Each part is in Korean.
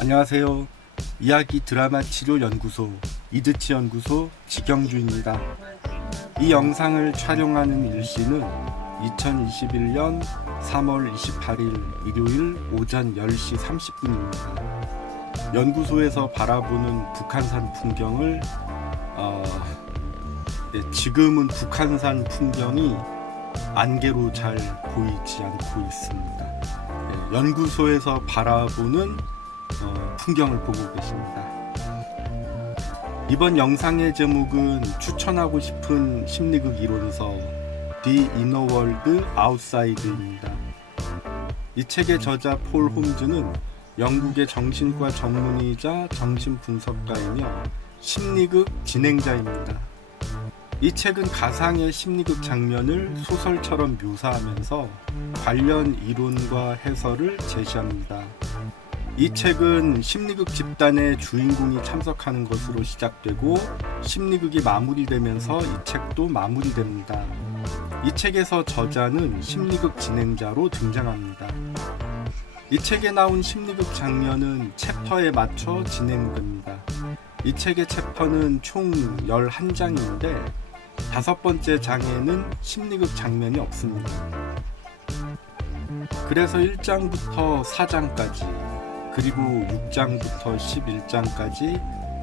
안녕하세요. 이야기 드라마 치료 연구소 이드치 연구소 지경주입니다. 이 영상을 촬영하는 일시는 2021년 3월 28일 일요일 오전 10시 30분입니다. 연구소에서 바라보는 북한산 풍경을 지금은 북한산 풍경이 안개로 잘 보이지 않고 있습니다. 연구소에서 바라보는 풍경을 보고 계십니다. 이번 영상의 제목은 추천하고 싶은 심리극 이론서 The Inner World Outside입니다. 이 책의 저자 폴 홈즈는 영국의 정신과 전문의이자 정신분석가이며 심리극 진행자입니다. 이 책은 가상의 심리극 장면을 소설처럼 묘사하면서 관련 이론과 해설을 제시합니다. 이 책은 심리극 집단의 주인공이 참석하는 것으로 시작되고 심리극이 마무리되면서 이 책도 마무리됩니다. 이 책에서 저자는 심리극 진행자로 등장합니다. 이 책에 나온 심리극 장면은 챕터에 맞춰 진행됩니다. 이 책의 챕터는 총 11장인데 5번째 장에는 심리극 장면이 없습니다. 그래서 1장부터 4장까지 그리고 6장부터 11장까지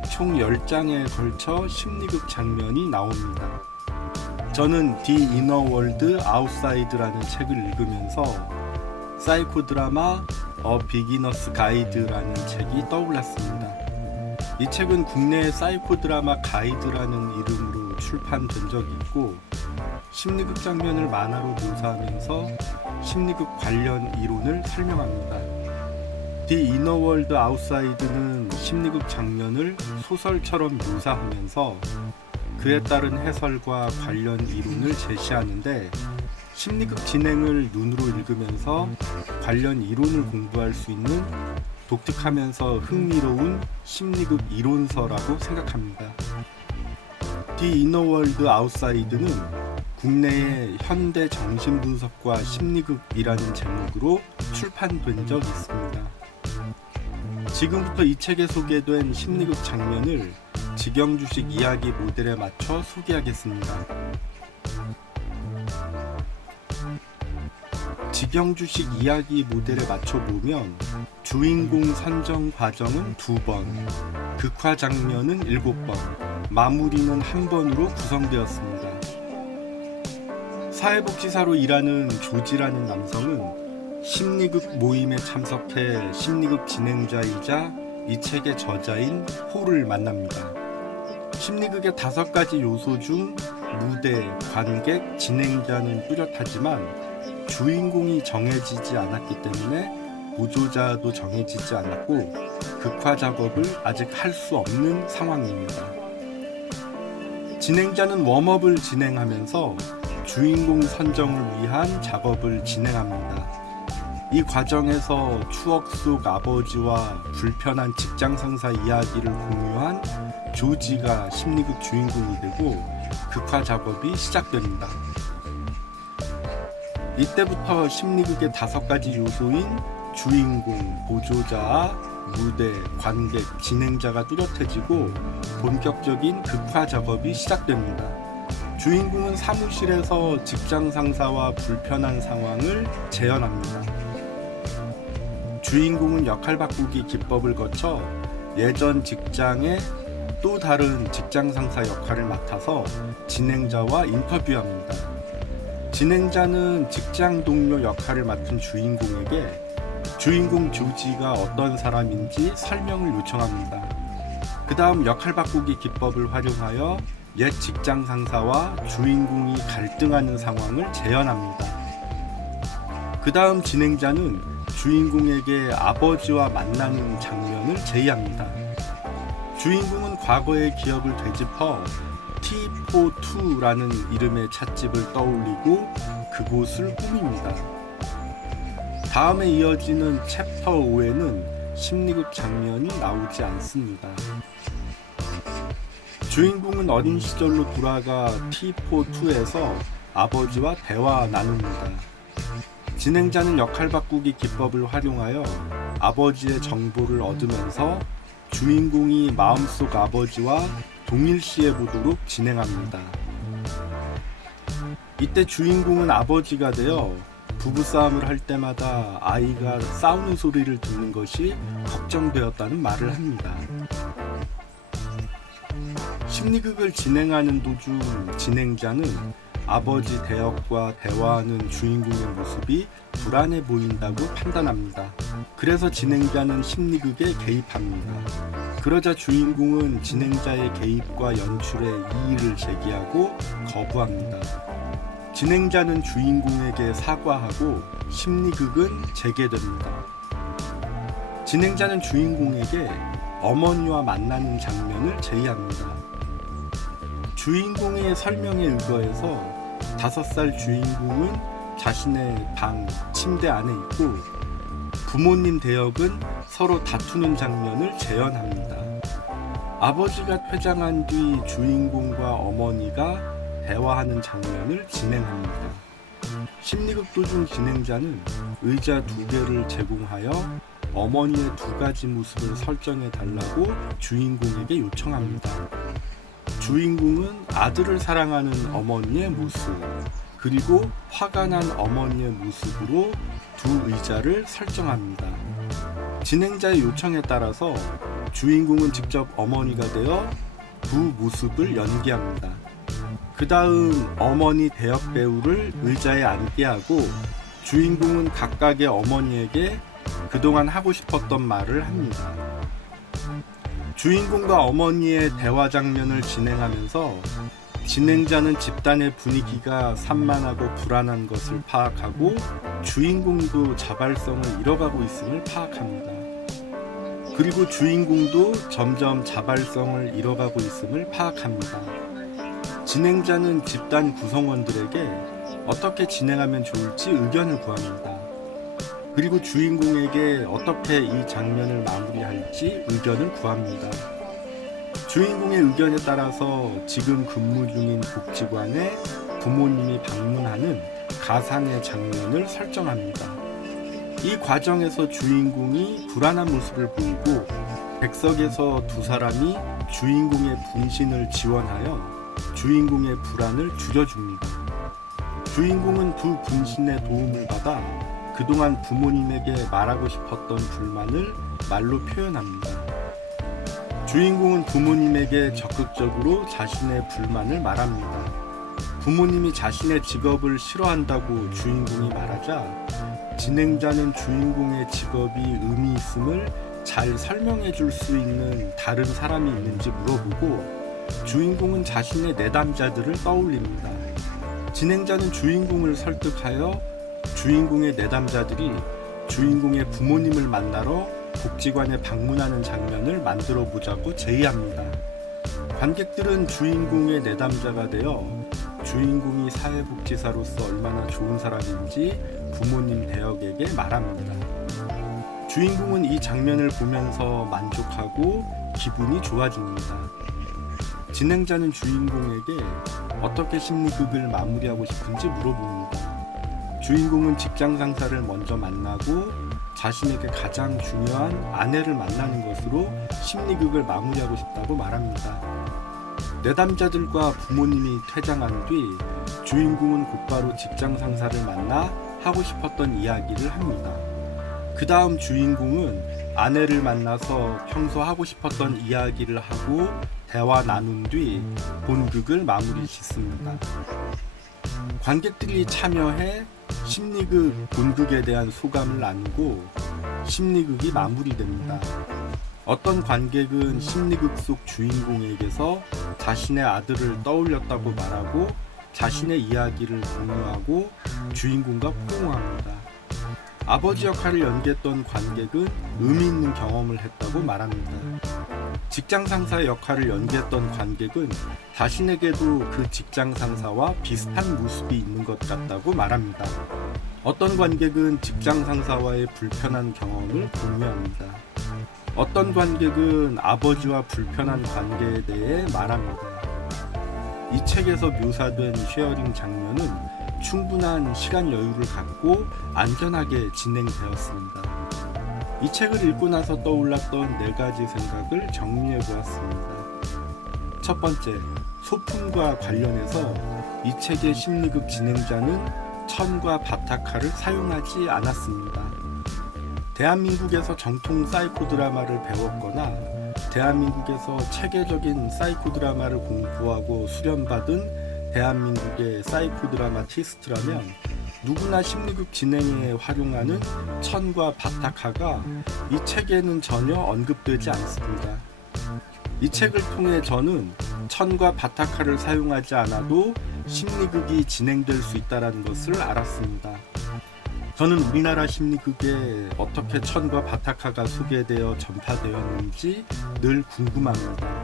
총 10장에 걸쳐 심리극 장면이 나옵니다. 저는 The Inner World Outside라는 책을 읽으면서 사이코 드라마 A Beginner's Guide라는 책이 떠올랐습니다. 이 책은 국내의 사이코 드라마 가이드라는 이름으로 출판된 적이 있고 심리극 장면을 만화로 묘사하면서 심리극 관련 이론을 설명합니다. The Inner World Outside는 심리극 장면을 소설처럼 묘사하면서 그에 따른 해설과 관련 이론을 제시하는데 심리극 진행을 눈으로 읽으면서 관련 이론을 공부할 수 있는 독특하면서 흥미로운 심리극 이론서라고 생각합니다. The Inner World Outside는 국내의 현대 정신분석과 심리극이라는 제목으로 출판된 적이 있습니다. 지금부터 이 책에 소개된 심리극 장면을 지경주식 이야기 모델에 맞춰 소개하겠습니다. 지경주식 이야기 모델에 맞춰 보면 주인공 선정 과정은 2번, 극화 장면은 7번, 마무리는 1번으로 구성되었습니다. 사회복지사로 일하는 조지라는 남성은 심리극 모임에 참석해 심리극 진행자이자 이 책의 저자인 홀을 만납니다. 심리극의 5가지 요소 중 무대, 관객, 진행자는 뚜렷하지만 주인공이 정해지지 않았기 때문에 보조자도 정해지지 않았고 극화 작업을 아직 할 수 없는 상황입니다. 진행자는 웜업을 진행하면서 주인공 선정을 위한 작업을 진행합니다. 이 과정에서 추억 속 아버지와 불편한 직장 상사 이야기를 공유한 조지가 심리극 주인공이 되고 극화 작업이 시작됩니다. 이때부터 심리극의 5가지 요소인 주인공, 보조자, 무대, 관객, 진행자가 뚜렷해지고 본격적인 극화 작업이 시작됩니다. 주인공은 사무실에서 직장 상사와 불편한 상황을 재현합니다. 주인공은 역할 바꾸기 기법을 거쳐 예전 직장의 또 다른 직장 상사 역할을 맡아서 진행자와 인터뷰합니다. 진행자는 직장 동료 역할을 맡은 주인공에게 주인공 조지가 어떤 사람인지 설명을 요청합니다. 그 다음 역할 바꾸기 기법을 활용하여 옛 직장 상사와 주인공이 갈등하는 상황을 재현합니다. 그 다음 진행자는 주인공에게 아버지와 만나는 장면을 제의합니다. 주인공은 과거의 기억을 되짚어 T42라는 이름의 찻집을 떠올리고 그곳을 꾸밉니다. 다음에 이어지는 챕터 5에는 심리극 장면이 나오지 않습니다. 주인공은 어린 시절로 돌아가 T42에서 아버지와 대화 나눕니다. 진행자는 역할 바꾸기 기법을 활용하여 아버지의 정보를 얻으면서 주인공이 마음속 아버지와 동일시해 보도록 진행합니다. 이때 주인공은 아버지가 되어 부부싸움을 할 때마다 아이가 싸우는 소리를 듣는 것이 걱정되었다는 말을 합니다. 심리극을 진행하는 도중 진행자는 아버지 대역과 대화하는 주인공의 모습이 불안해 보인다고 판단합니다. 그래서 진행자는 심리극에 개입합니다. 그러자 주인공은 진행자의 개입과 연출에 이의를 제기하고 거부합니다. 진행자는 주인공에게 사과하고 심리극은 재개됩니다. 진행자는 주인공에게 어머니와 만나는 장면을 제의합니다. 주인공의 설명에 의거해서 5살 주인공은 자신의 방, 침대 안에 있고 부모님 대역은 서로 다투는 장면을 재현합니다. 아버지가 퇴장한 뒤 주인공과 어머니가 대화하는 장면을 진행합니다. 심리극 도중 진행자는 의자 2개를 제공하여 어머니의 2가지 모습을 설정해 달라고 주인공에게 요청합니다. 주인공은 아들을 사랑하는 어머니의 모습, 그리고 화가 난 어머니의 모습으로 2 의자를 설정합니다. 진행자의 요청에 따라서 주인공은 직접 어머니가 되어 2 모습을 연기합니다. 그 다음 어머니 대역 배우를 의자에 앉게 하고 주인공은 각각의 어머니에게 그동안 하고 싶었던 말을 합니다. 주인공과 어머니의 대화 장면을 진행하면서 진행자는 집단의 분위기가 산만하고 불안한 것을 파악하고 주인공도 자발성을 잃어가고 있음을 파악합니다. 그리고 주인공도 점점 자발성을 잃어가고 있음을 파악합니다. 진행자는 집단 구성원들에게 어떻게 진행하면 좋을지 의견을 구합니다. 그리고 주인공에게 어떻게 이 장면을 마무리할지 의견을 구합니다. 주인공의 의견에 따라서 지금 근무 중인 복지관에 부모님이 방문하는 가상의 장면을 설정합니다. 이 과정에서 주인공이 불안한 모습을 보이고 객석에서 2 사람이 주인공의 분신을 지원하여 주인공의 불안을 줄여줍니다. 주인공은 2 분신의 도움을 받아 그동안 부모님에게 말하고 싶었던 불만을 말로 표현합니다. 주인공은 부모님에게 적극적으로 자신의 불만을 말합니다. 부모님이 자신의 직업을 싫어한다고 주인공이 말하자 진행자는 주인공의 직업이 의미 있음을 잘 설명해 줄 수 있는 다른 사람이 있는지 물어보고 주인공은 자신의 내담자들을 떠올립니다. 진행자는 주인공을 설득하여 주인공의 내담자들이 주인공의 부모님을 만나러 복지관에 방문하는 장면을 만들어 보자고 제의합니다. 관객들은 주인공의 내담자가 되어 주인공이 사회복지사로서 얼마나 좋은 사람인지 부모님 대역에게 말합니다. 주인공은 이 장면을 보면서 만족하고 기분이 좋아집니다. 진행자는 주인공에게 어떻게 심리극을 마무리하고 싶은지 물어봅니다. 주인공은 직장 상사를 먼저 만나고 자신에게 가장 중요한 아내를 만나는 것으로 심리극을 마무리하고 싶다고 말합니다. 내담자들과 부모님이 퇴장한 뒤 주인공은 곧바로 직장 상사를 만나 하고 싶었던 이야기를 합니다. 그 다음 주인공은 아내를 만나서 평소 하고 싶었던 이야기를 하고 대화 나눈 뒤 본극을 마무리 짓습니다. 관객들이 참여해 심리극 본극에 대한 소감을 나누고 심리극이 마무리됩니다. 어떤 관객은 심리극 속 주인공에게서 자신의 아들을 떠올렸다고 말하고 자신의 이야기를 공유하고 주인공과 포옹합니다. 아버지 역할을 연기했던 관객은 의미 있는 경험을 했다고 말합니다. 직장 상사의 역할을 연기했던 관객은 자신에게도 그 직장 상사와 비슷한 모습이 있는 것 같다고 말합니다. 어떤 관객은 직장 상사와의 불편한 경험을 공유합니다. 어떤 관객은 아버지와 불편한 관계에 대해 말합니다. 이 책에서 묘사된 쉐어링 장면은 충분한 시간 여유를 갖고 안전하게 진행되었습니다. 이 책을 읽고 나서 떠올랐던 4가지 생각을 정리해 보았습니다. 첫 번째, 소품과 관련해서 이 책의 심리극 진행자는 천과 바타카를 사용하지 않았습니다. 대한민국에서 정통 사이코 드라마를 배웠거나 대한민국에서 체계적인 사이코 드라마를 공부하고 수련받은 대한민국의 사이코 드라마티스트라면 누구나 심리극 진행에 활용하는 천과 바타카가 이 책에는 전혀 언급되지 않습니다. 이 책을 통해 저는 천과 바타카를 사용하지 않아도 심리극이 진행될 수 있다는 것을 알았습니다. 저는 우리나라 심리극에 어떻게 천과 바타카가 소개되어 전파되었는지 늘 궁금합니다.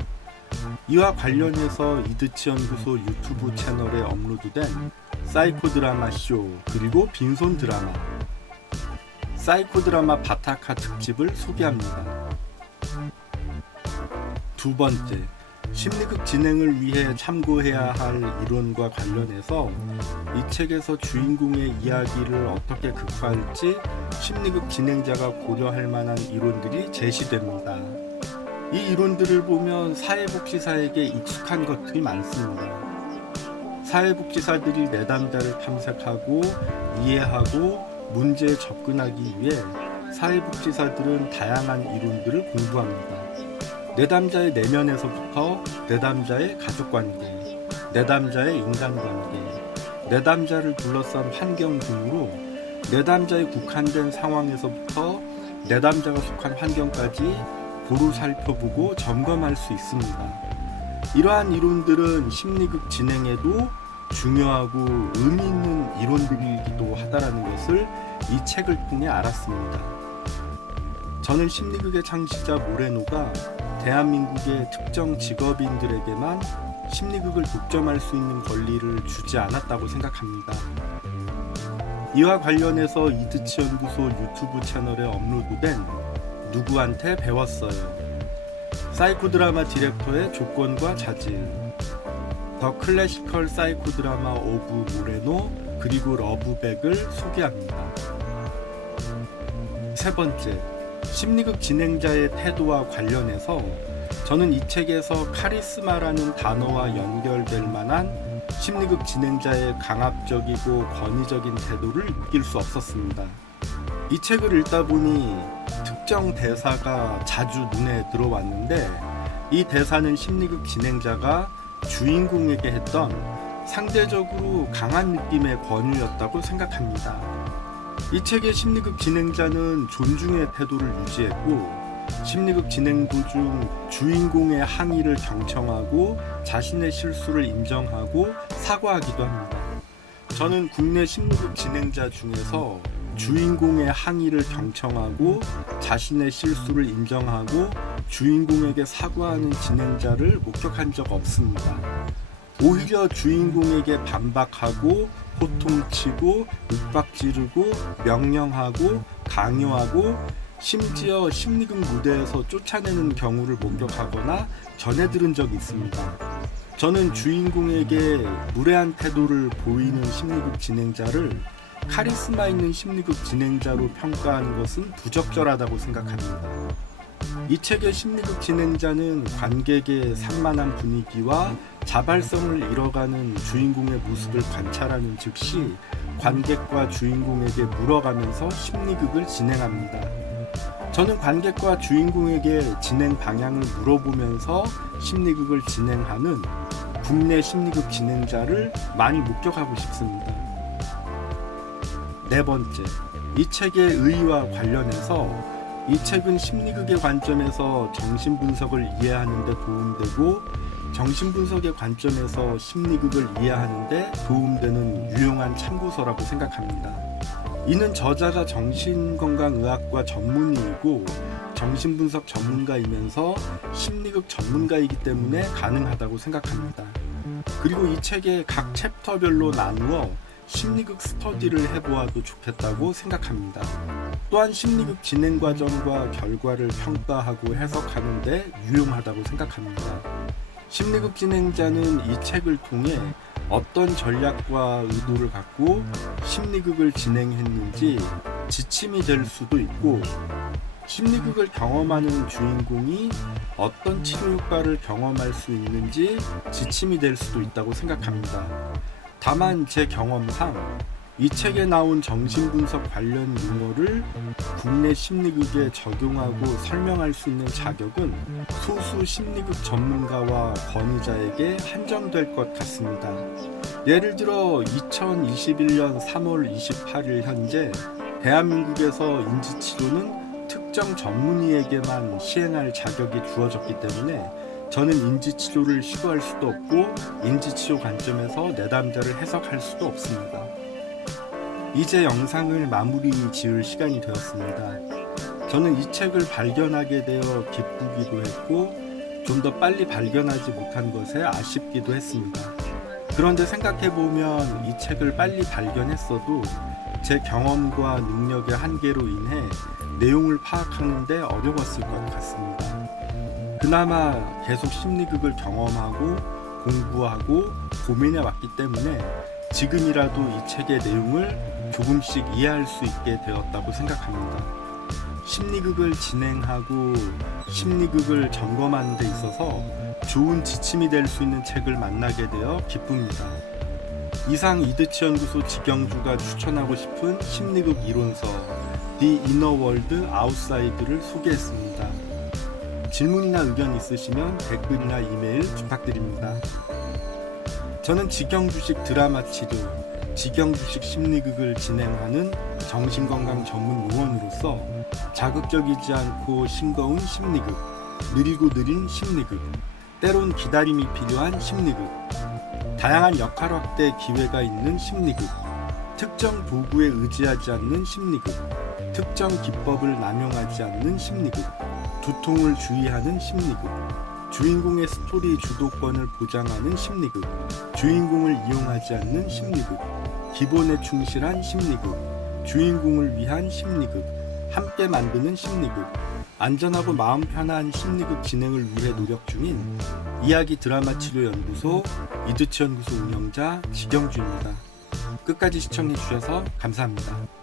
이와 관련해서 이드치 연구소 유튜브 채널에 업로드된 사이코 드라마 쇼 그리고 빈손 드라마, 사이코 드라마 바타카 특집을 소개합니다. 두 번째, 심리극 진행을 위해 참고해야 할 이론과 관련해서 이 책에서 주인공의 이야기를 어떻게 극화할지 심리극 진행자가 고려할 만한 이론들이 제시됩니다. 이 이론들을 보면 사회복지사에게 익숙한 것들이 많습니다. 사회복지사들이 내담자를 탐색하고 이해하고 문제에 접근하기 위해 사회복지사들은 다양한 이론들을 공부합니다. 내담자의 내면에서부터 내담자의 가족관계, 내담자의 인간관계, 내담자를 둘러싼 환경 등으로 내담자의 국한된 상황에서부터 내담자가 속한 환경까지 고루 살펴보고 점검할 수 있습니다. 이러한 이론들은 심리극 진행에도 중요하고 의미 있는 이론들이기도 하다는 것을 이 책을 통해 알았습니다. 저는 심리극의 창시자 모레노가 대한민국의 특정 직업인들에게만 심리극을 독점할 수 있는 권리를 주지 않았다고 생각합니다. 이와 관련해서 이드치 연구소 유튜브 채널에 업로드된 누구한테 배웠어요? 사이코 드라마 디렉터의 조건과 자질, 더 클래시컬 사이코 드라마 오브 모레노 그리고 러브백을 소개합니다. 세 번째, 심리극 진행자의 태도와 관련해서 저는 이 책에서 카리스마라는 단어와 연결될 만한 심리극 진행자의 강압적이고 권위적인 태도를 느낄 수 없었습니다. 이 책을 읽다 보니 특정 대사가 자주 눈에 들어왔는데 이 대사는 심리극 진행자가 주인공에게 했던 상대적으로 강한 느낌의 권유였다고 생각합니다. 이 책의 심리극 진행자는 존중의 태도를 유지했고 심리극 진행 도중 주인공의 항의를 경청하고 자신의 실수를 인정하고 사과하기도 합니다. 저는 국내 심리극 진행자 중에서 주인공의 항의를 경청하고 자신의 실수를 인정하고 주인공에게 사과하는 진행자를 목격한 적 없습니다. 오히려 주인공에게 반박하고 호통치고 윽박지르고 명령하고 강요하고 심지어 심리극 무대에서 쫓아내는 경우를 목격하거나 전해 들은 적이 있습니다. 저는 주인공에게 무례한 태도를 보이는 심리극 진행자를 카리스마 있는 심리극 진행자로 평가하는 것은 부적절하다고 생각합니다. 이 책의 심리극 진행자는 관객의 산만한 분위기와 자발성을 잃어가는 주인공의 모습을 관찰하는 즉시 관객과 주인공에게 물어가면서 심리극을 진행합니다. 저는 관객과 주인공에게 진행 방향을 물어보면서 심리극을 진행하는 국내 심리극 진행자를 많이 목격하고 싶습니다. 네 번째, 이 책의 의의와 관련해서 이 책은 심리극의 관점에서 정신분석을 이해하는 데 도움되고 정신분석의 관점에서 심리극을 이해하는 데 도움되는 유용한 참고서라고 생각합니다. 이는 저자가 정신건강의학과 전문의이고 정신분석 전문가이면서 심리극 전문가이기 때문에 가능하다고 생각합니다. 그리고 이 책의 각 챕터별로 나누어 심리극 스터디를 해보아도 좋겠다고 생각합니다. 또한 심리극 진행 과정과 결과를 평가하고 해석하는 데 유용하다고 생각합니다. 심리극 진행자는 이 책을 통해 어떤 전략과 의도를 갖고 심리극을 진행했는지 지침이 될 수도 있고 심리극을 경험하는 주인공이 어떤 치료 효과를 경험할 수 있는지 지침이 될 수도 있다고 생각합니다. 다만 제 경험상 이 책에 나온 정신분석 관련 용어를 국내 심리극에 적용하고 설명할 수 있는 자격은 소수 심리극 전문가와 권위자에게 한정될 것 같습니다. 예를 들어 2021년 3월 28일 현재 대한민국에서 인지치료는 특정 전문의에게만 시행할 자격이 주어졌기 때문에 저는 인지치료를 시도할 수도 없고 인지치료 관점에서 내담자를 해석할 수도 없습니다. 이제 영상을 마무리 지을 시간이 되었습니다. 저는 이 책을 발견하게 되어 기쁘기도 했고 좀 더 빨리 발견하지 못한 것에 아쉽기도 했습니다. 그런데 생각해보면 이 책을 빨리 발견했어도 제 경험과 능력의 한계로 인해 내용을 파악하는 데 어려웠을 것 같습니다. 그나마 계속 심리극을 경험하고 공부하고 고민해 왔기 때문에 지금이라도 이 책의 내용을 조금씩 이해할 수 있게 되었다고 생각합니다. 심리극을 진행하고 심리극을 점검하는 데 있어서 좋은 지침이 될 수 있는 책을 만나게 되어 기쁩니다. 이상 이드치 연구소 지경주가 추천하고 싶은 심리극 이론서 The Inner World Outside를 소개했습니다. 질문이나 의견 있으시면 댓글이나 이메일 부탁드립니다. 저는 직영주식 드라마 치료, 직영주식 심리극을 진행하는 정신건강 전문 요원으로서 자극적이지 않고 싱거운 심리극, 느리고 느린 심리극, 때론 기다림이 필요한 심리극, 다양한 역할 확대 기회가 있는 심리극, 특정 도구에 의지하지 않는 심리극, 특정 기법을 남용하지 않는 심리극, 두통을 주의하는 심리극, 주인공의 스토리 주도권을 보장하는 심리극, 주인공을 이용하지 않는 심리극, 기본에 충실한 심리극, 주인공을 위한 심리극, 함께 만드는 심리극, 안전하고 마음 편한 심리극 진행을 위해 노력 중인 이야기 드라마 치료 연구소 이드치 연구소 운영자 지경주입니다. 끝까지 시청해 주셔서 감사합니다.